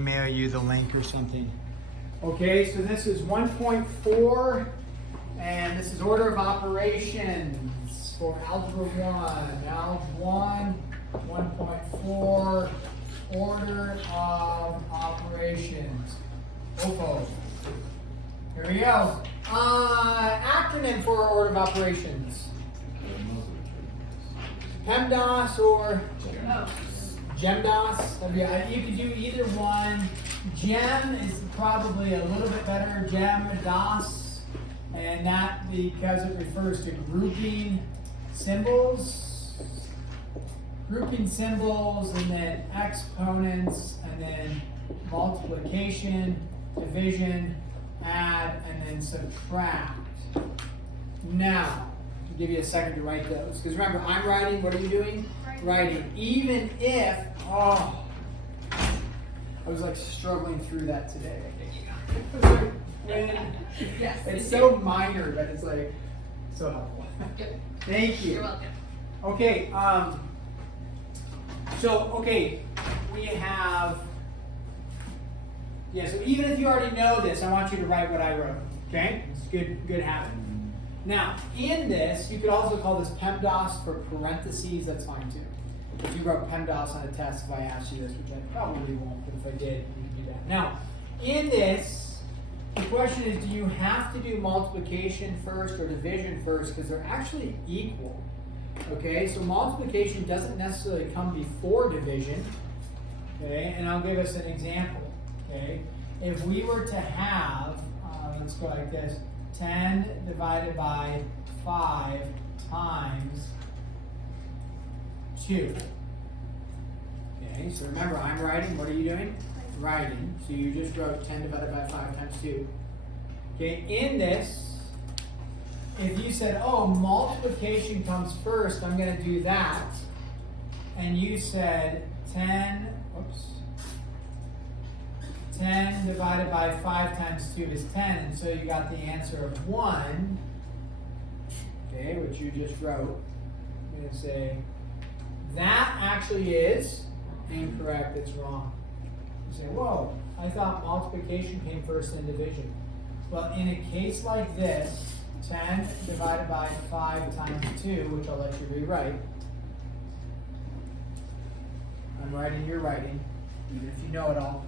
Email you the link or something. Okay, so this is 1.4, and this is order of operations for Algebra 1. Algebra 1, 1.4, order of operations. OFO. Here we go. Acronym for order of operations. PEMDAS or GEMDAS. You could do either one. GEM is probably a little bit better. GEM-DAS, and that because it refers to grouping symbols, and then exponents, and then multiplication, division, add, and then subtract. Now, I'll give you a second to write those. Because remember, I'm writing. What are you doing? Writing. Even if, I was like struggling through that today. Yes. It's so minor, but it's like so helpful. Thank you. You're welcome. Okay. We have. Yeah. So even if you already know this, I want you to write what I wrote. Okay. It's good habit. Now, in this, you could also call this PEMDAS for parentheses. That's fine too. If you wrote PEMDAS on a test, if I asked you this, which I probably won't, but if I did, you could do that. Now, in this, the question is, do you have to do multiplication first or division first? Because they're actually equal. Okay, so multiplication doesn't necessarily come before division. Okay, and I'll give us an example. Okay, if we were to have, let's go like this, 10 divided by 5 times 2. Okay, so remember, I'm writing. What are you doing? Writing. So you just wrote 10 divided by 5 times 2. Okay, in this, if you said, oh, multiplication comes first, I'm going to do that. And you said 10 divided by 5 times 2 is 10. And so you got the answer of 1. Okay, which you just wrote. I'm going to say, that actually is incorrect, it's wrong. You say, whoa, I thought multiplication came first and division. Well, in a case like this, 10 divided by 5 times 2, which I'll let you rewrite. I'm writing, you're writing, even if you know it all.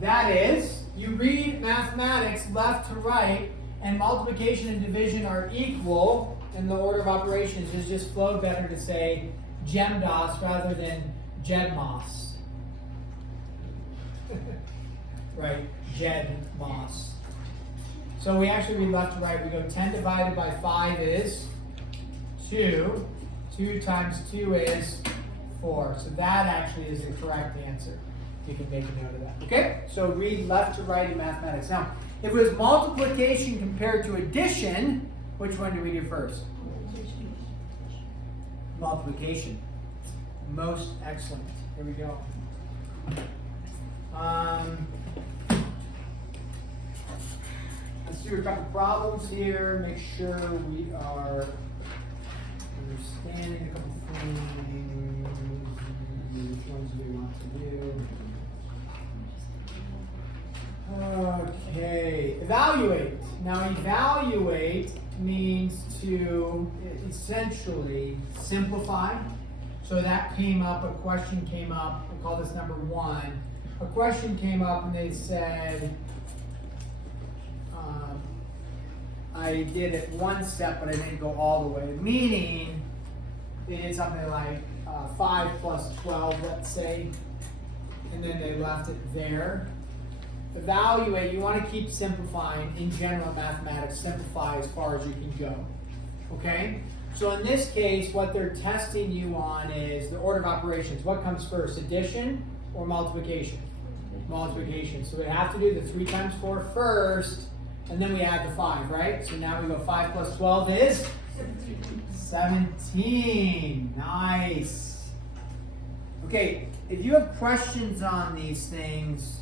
That is, you read mathematics left to right, and multiplication and division are equal. And the order of operations is just flowed better to say GEMDAS rather than GEDMOS. Right, GEDMOS. So we actually read left to right. We go 10 divided by 5 is 2. 2 times 2 is 4. So that actually is the correct answer. You can make a note of that. Okay? So read left to right in mathematics. Now, if it was multiplication compared to addition, which one do we do first? Multiplication. Most excellent. Here we go. Let's do a couple problems here. Make sure we are understanding a couple things. Which ones do we want to do? Okay. Evaluate. Now, evaluate means to essentially simplify. So that came up, a question came up, we'll call this number 1. A question came up and they said, I did it one step, but I didn't go all the way. Meaning, they did something like 5 plus 12, let's say, and then they left it there. Evaluate, you want to keep simplifying. In general mathematics, simplify as far as you can go. Okay? So in this case, what they're testing you on is the order of operations. What comes first, addition or multiplication? Multiplication. So we have to do the 3 times 4 first, and then we add the 5, right? So now we go 5 plus 12 is? 17. Nice. Okay, if you have questions on these things,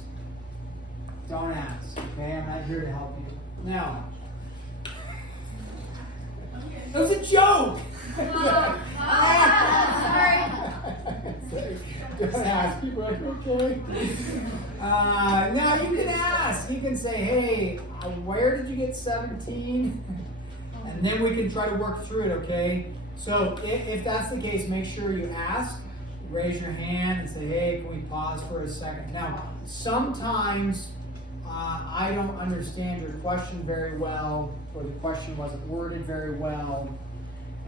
don't ask, okay? I'm not here to help you. Now, it was a joke! Sorry. Don't ask. Keep running, okay? Now you can ask. You can say, hey, where did you get 17? And then we can try to work through it, okay? So if that's the case, make sure you ask. Raise your hand and say, hey, can we pause for a second? Now, sometimes I don't understand your question very well, or the question wasn't worded very well.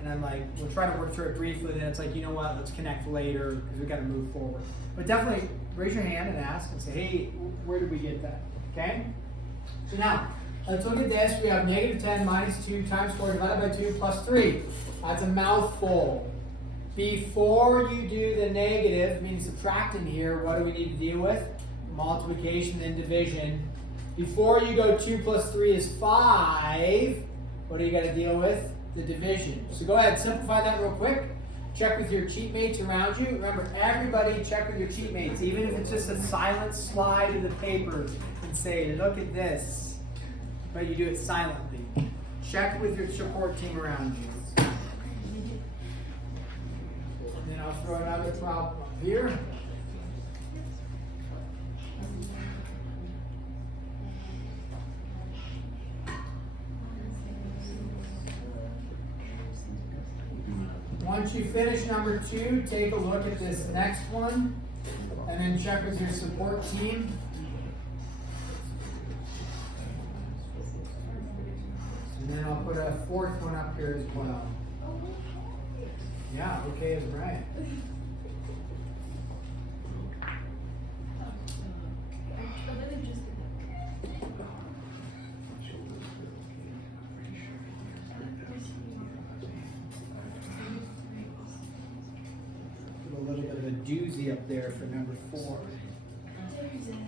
And I'm like, we'll try to work through it briefly, then it's like, you know what, let's connect later, because we've got to move forward. But definitely raise your hand and ask and say, hey, where did we get that? Okay? So now, let's look at this. We have negative 10 minus 2 times 4 divided by 2 plus 3. That's a mouthful. Before you do the negative, meaning subtracting here, what do we need to deal with? Multiplication and division. Before you go 2 plus 3 is 5, what do you got to deal with? The division. So go ahead, simplify that real quick. Check with your cheat mates around you. Remember, everybody check with your cheat mates, even if it's just a silent slide of the paper and say, look at this. But you do it silently. Check with your support team around you. And then I'll throw another problem up here. Once you finish number 2, take a look at this next one, and then check with your support team. And then I'll put a 4th one up here as well. Yeah, okay is right. A little bit of a doozy up there for number 4.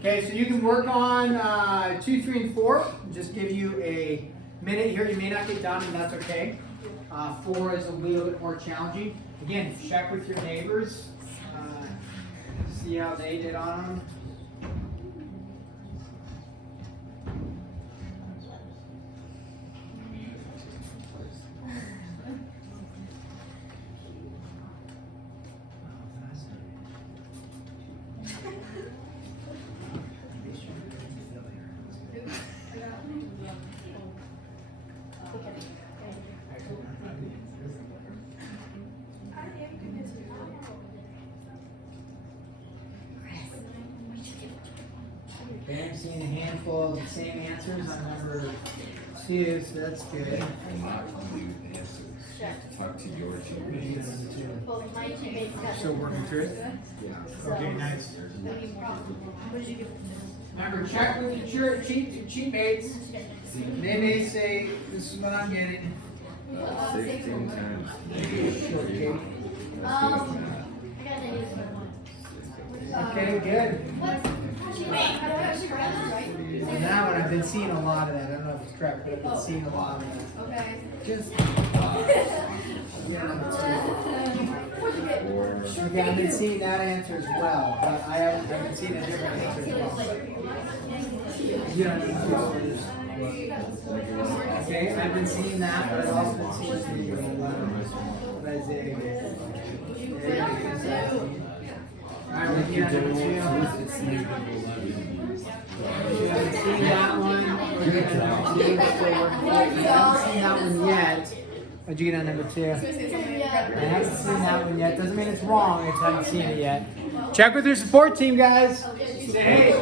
Okay, so you can work on 2, 3, and 4. Just give you a minute here. You may not get done, and that's okay. 4 is a little bit more challenging. Again, check with your neighbors. See how they did on them. Okay, I'm seeing a handful of the same answers on number 2, so that's good. Talk to your teammates. Well, my teammates got Still working through it? Yeah. Okay, nice. What did you get? Remember, check with your cheat mates. They may say, this is what I'm getting. 16 times. Okay, I got negative 1. okay, good. And that one, I've been seeing a lot of that. I don't know if it's correct, but I've been seeing a lot of that. Okay. Just, yeah, okay, I've been seeing that answer as well, but I've been seeing a different answer as well. Okay, I've been seeing that, but I've also been seeing the Isaiah. Alright, we're here on number 2. You haven't seen that one. We're going to number 2. You haven't seen that one yet. What'd you get on number 2? I haven't seen that one yet. Doesn't mean it's wrong. I just haven't seen it yet. Check with your support team, guys. Say, hey,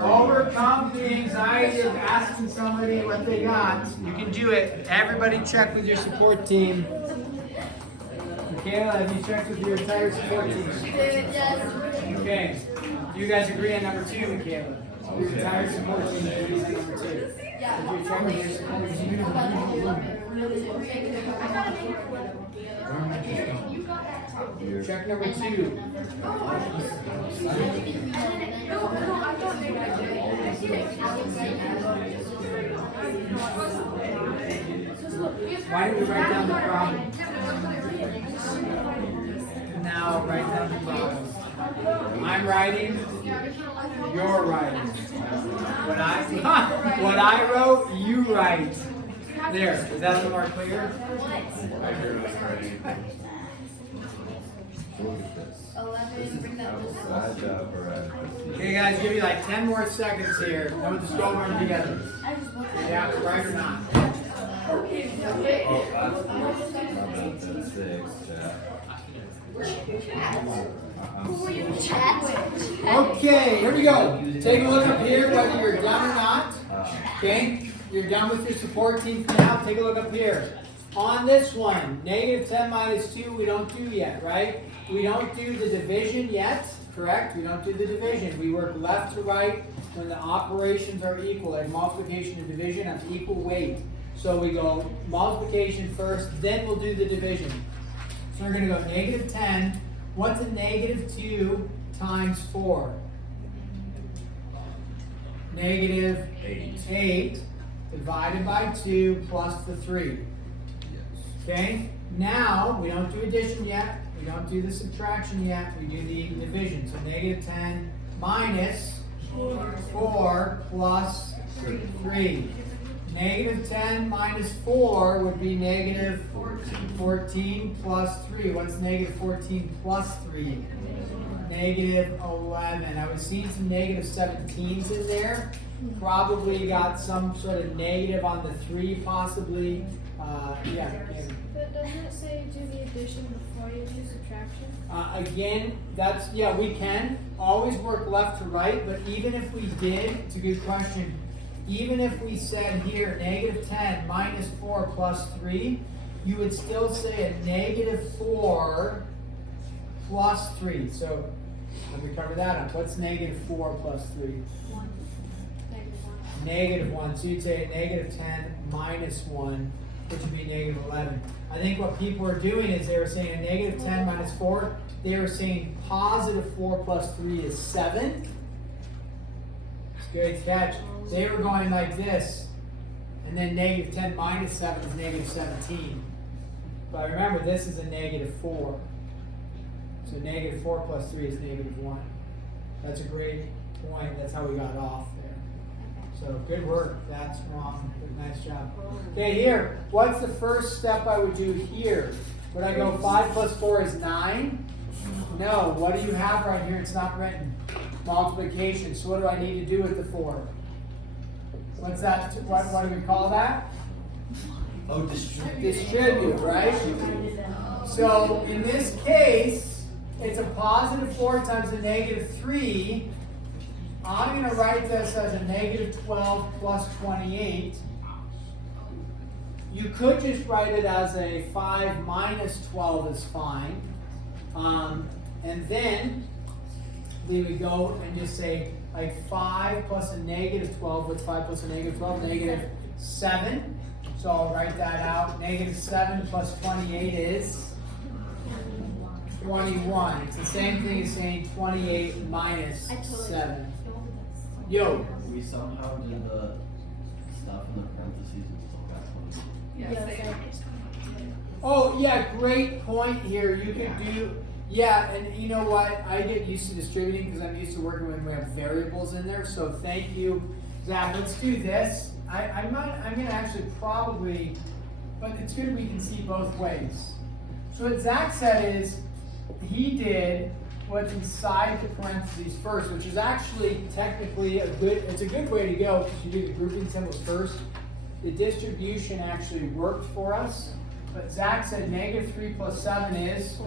overcome the anxiety of asking somebody what they got. You can do it. Everybody check with your support team. Michaela, have you checked with your entire support team? Okay. Do you guys agree on number 2, Michaela? Your entire support team agrees on number 2. Did you check with your support team? Check number 2. Why don't you write down the problem? Now write down the problem. I'm writing, you're writing. What I wrote, you write. There, is that a little more clear? Look at this. 11, bring that Apple to side apparatus. Okay, guys, give you like 10 more seconds here. We'll just go over them together. I just want to. Yeah, right or not? Oh, that's not bad. That's 6, Okay, here we go. Take a look up here, whether you're done or not. Okay, you're done with your support team for now. Take a look up here. On this one, negative 10 minus 2, we don't do yet, right? We don't do the division yet, correct? We don't do the division. We work left to right when the operations are equal, like multiplication and division of equal weight. So we go multiplication first, then we'll do the division. So we're going to go negative 10. What's a negative 2 times 4? Negative 8 divided by 2 plus the 3. Okay? Now, we don't do addition yet. We don't do the subtraction yet. We do the division. So negative 10 minus 4 plus 3. Negative 10 minus 4 would be negative 14 plus 3. What's negative 14 plus 3? Negative 11. I was seeing some negative 17s in there. Probably got some sort of negative on the 3, possibly. Yeah. But doesn't it say do the addition before you do subtraction? Again, that's, yeah, we can always work left to right, but even if we did, it's a good question. Even if we said here negative 10 minus 4 plus 3, you would still say a negative 4 plus 3. So let me cover that up. What's negative 4 plus 3? 1. Negative 1. Negative 1. So you'd say a negative 10 minus 1, which would be negative 11. I think what people are doing is they were saying a negative 10 minus 4. They were saying positive 4 plus 3 is 7. It's good catch. They were going like this, and then negative 10 minus 7 is negative 17. But remember, this is a negative 4. So negative 4 plus 3 is negative 1. That's a great point. That's how we got off there. So good work. That's wrong. Good, nice job. Okay, here. What's the first step I would do here? Would I go 5 plus 4 is 9? No. What do you have right here? It's not written. Multiplication. So what do I need to do with the 4? What's that? What do we call that? Oh, distribute. Distribute, right? So in this case, it's a positive 4 times a negative 3. I'm going to write this as a negative 12 plus 28. You could just write it as a 5 minus 12 is fine. And then we would go and just say like 5 plus a negative 12. What's 5 plus a negative 12? Negative 7. So I'll write that out. Negative 7 plus 28 is 21. It's the same thing as saying 28 minus 7. Yo. We somehow did the stuff in the parentheses and still got 20. Oh, yeah, great point here. You can do, yeah, and you know what? I get used to distributing because I'm used to working when we have variables in there. So thank you, Zach. Let's do this. I'm going to actually probably, but it's good we can see both ways. So what Zach said is he did what's inside the parentheses first, which is actually technically it's a good way to go because you do the grouping symbols first. The distribution actually worked for us. But Zach said negative 3 plus 7 is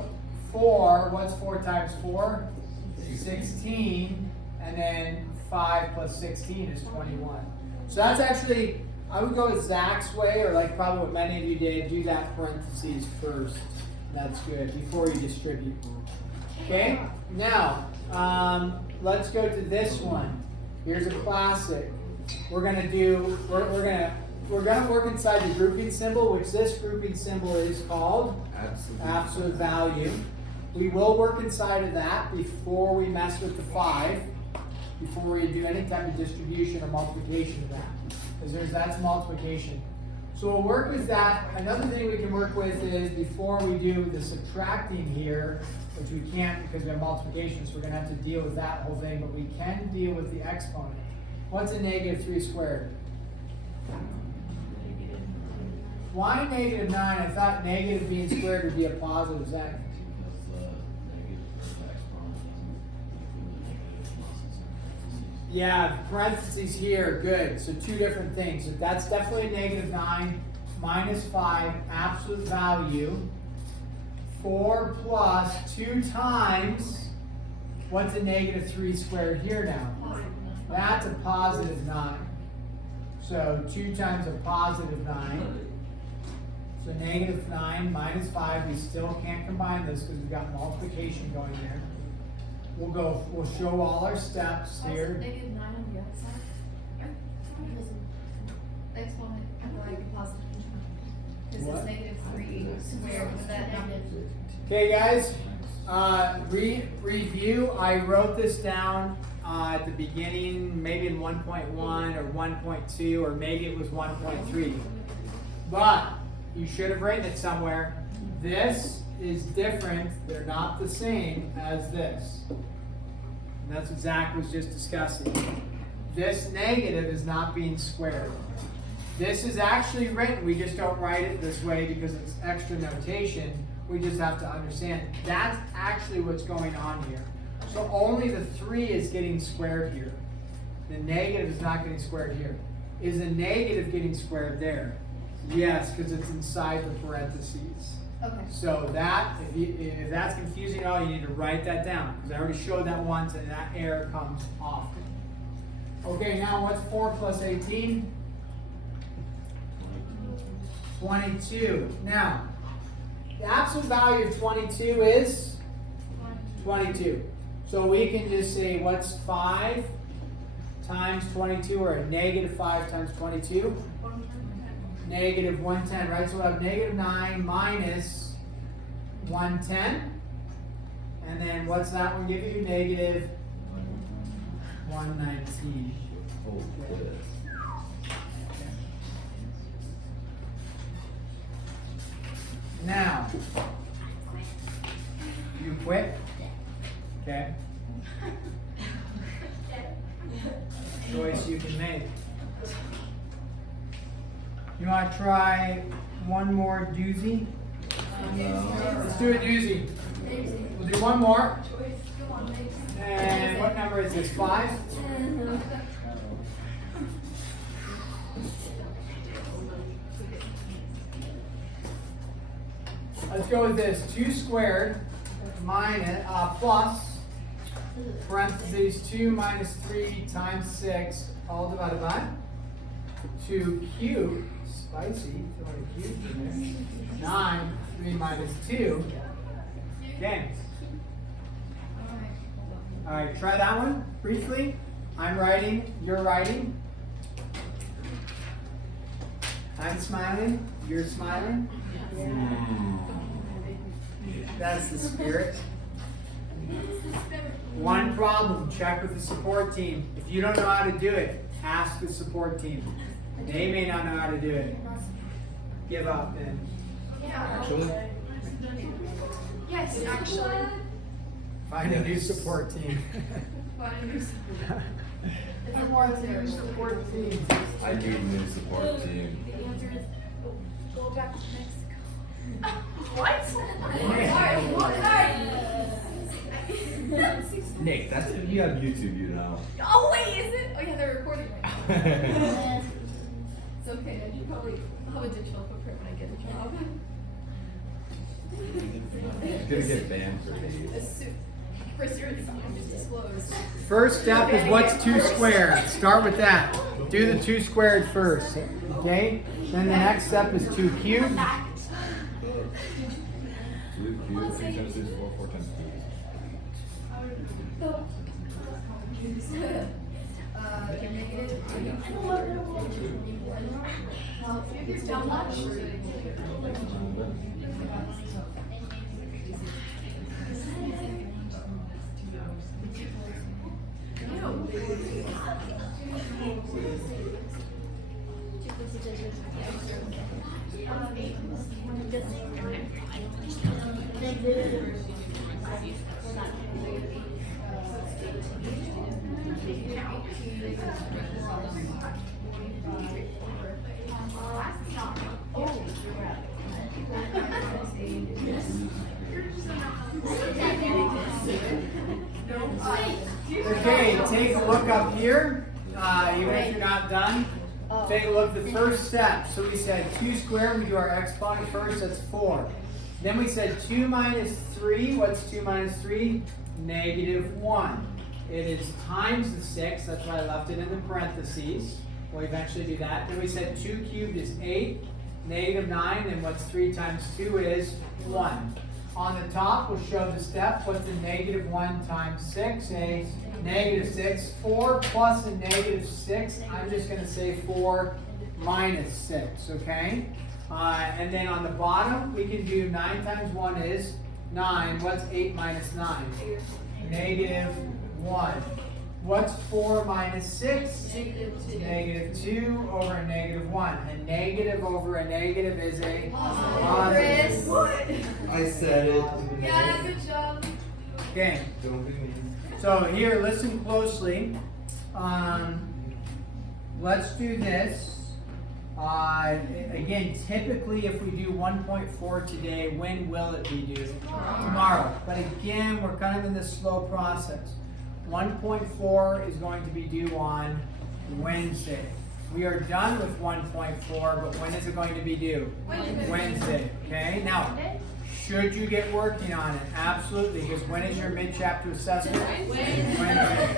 4. What's 4 times 4? 16. And then 5 plus 16 is 21. So that's actually, I would go with Zach's way, or like probably what many of you did, do that parentheses first. That's good, before you distribute. Okay, now, let's go to this one. Here's a classic. We're gonna work inside the grouping symbol, which this grouping symbol is called absolute value. We will work inside of that before we mess with the 5, before we do any type of distribution or multiplication of that. Because that's multiplication. So we'll work with that. Another thing we can work with is before we do the subtracting here, which we can't because we have multiplication, so we're going to have to deal with that whole thing, but we can deal with the exponent. What's a negative 3 squared? Why negative 9? I thought negative being squared would be a positive, Zach. Because negative Yeah, parentheses here, good. So two different things. So that's definitely a negative 9 minus 5 absolute value. 4 plus 2 times, what's a negative 3 squared here now? That's a positive 9. So 2 times a positive 9. So negative 9 minus 5, we still can't combine this because we've got multiplication going there. We'll show all our steps here. Negative 9 on the other side. Exponent like positive. Because What? it's negative 3 squared. Is that negative? Okay, guys. Review. I wrote this down at the beginning, maybe in 1.1 or 1.2, or maybe it was 1.3. But you should have written it somewhere. This is different. They're not the same as this. And that's what Zach was just discussing. This negative is not being squared. This is actually written. We just don't write it this way because it's extra notation. We just have to understand that's actually what's going on here. So only the 3 is getting squared here. The negative is not getting squared here. Is the negative getting squared there? Yes, because it's inside the parentheses. Okay. So that, if that's confusing at all, you need to write that down, because I already showed that once and that error comes often. Okay, now what's 4 plus 18? 22. Now, the absolute value of 22 is 22. So we can just say, what's 5 times 22, or negative 5 times 22? Negative 110, right? So we'll have negative 9 minus 110. And then what's that one give you? Negative 119. Oh, good. Now, you quit? Okay. Choice you can make. You want to try one more doozy? Let's do a doozy. We'll do one more. And what number is this? 5? Let's go with this. 2 squared minus plus parentheses 2 minus 3 times 6 all divided by 2 cubed. Spicy. Throw a cube in there. 9. 3 minus 2. Okay. All right. Try that one briefly. I'm writing. You're writing. I'm smiling. You're smiling. That's the spirit. One problem, check with the support team. If you don't know how to do it, ask the support team. They may not know how to do it. Give up then. Actually, Yes, actually. Find a new support team. It's a more Support team. I need a new support team. The answer is go back to Mexico. What? Nick, that's if you have YouTube, you know. Oh wait, is it? Oh yeah, they're recording right now. It's okay. I should probably have a digital footprint when I get a job. You're gonna get banned for these. For serious, I'm just disclosed. First step is what's 2 squared. Start with that. Do the 2 squared first. Okay? Then the next step is 2 cubed. 2 cubed, 3 times 2 is 4, 4 times 2 is Negative. It's down much. Okay, take a look up here. Even if you're not done, take a look at the first step. So we said 2 squared, we do our exponent first, that's 4. Then we said 2 minus 3, what's 2 minus 3? -1. It is times the 6, that's why I left it in the parentheses. We'll eventually do that. Then we said 2 cubed is 8, -9, and what's 3 times 2 is 1. On the top, we'll show the step. What's a -1 times 6? A -6. 4 plus a -6. I'm just going to say 4 minus 6, okay? And then on the bottom, we can do 9 times 1 is 9. What's 8 minus 9? -1. What's 4 minus 6? -2 over a -1. A negative over a negative is a Chris. positive. I said it. Yeah, good job. Okay, Don't be mean. so here, listen closely. Let's do this. Again, typically if we do 1.4 today, when will it be due? Tomorrow. But again, we're kind of in this slow process. 1.4 is going to be due on Wednesday. We are done with 1.4, but when is it going to be due? Wednesday. Okay, now, should you get working on it? Absolutely, because when is your mid-chapter assessment? Wednesday.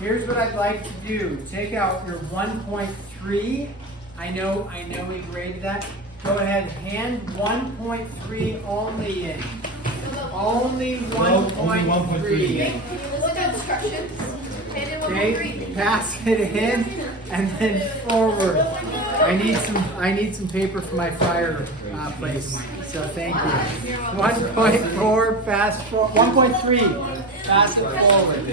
Here's what I'd like to do. Take out your 1.3. I know we graded that. Go ahead, hand 1.3 only in. Only 1.3. Look at instructions. Hand in Okay, pass it in and then forward. I need some paper for my fire place. So thank you. 1.4 pass forward. 1.3 pass it forward.